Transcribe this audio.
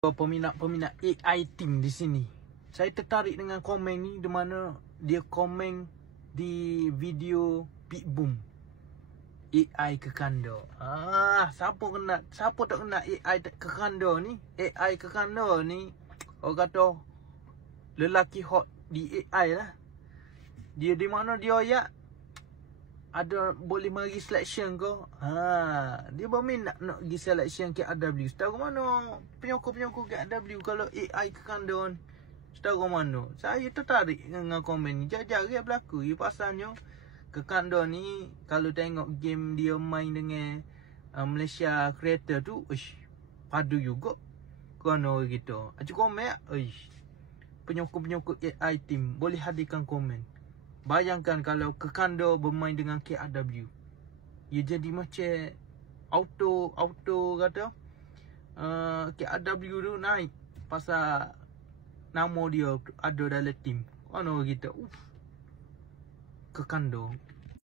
Peminat-peminat AI team di sini. Saya tertarik dengan komen ni, di mana dia komen di video Big Boom. AI kekanda. Siapa tak kenal AI kekanda ni? AI kekanda ni orang kata lelaki hot di AI lah. Dia di mana dia ya ada boleh mari selection ke? Dia berminat nak pergi selection KRW. Setahu mana penyokong-penyokong KRW kalau AI kekanda ni? Setahu mana? Saya tertarik dengan komen ni. Jarang berlaku. Ya pasalnya kekanda ni kalau tengok game dia main dengan Malaysia creator tu, padu juga. Kerana gitu. Acik komen, penyokong-penyokong AI team boleh hadirkan komen. Bayangkan kalau kekanda bermain dengan KRW. Ia jadi macam auto kata KRW tu naik pasal nama dia ada dalam team. Mana kita kekanda.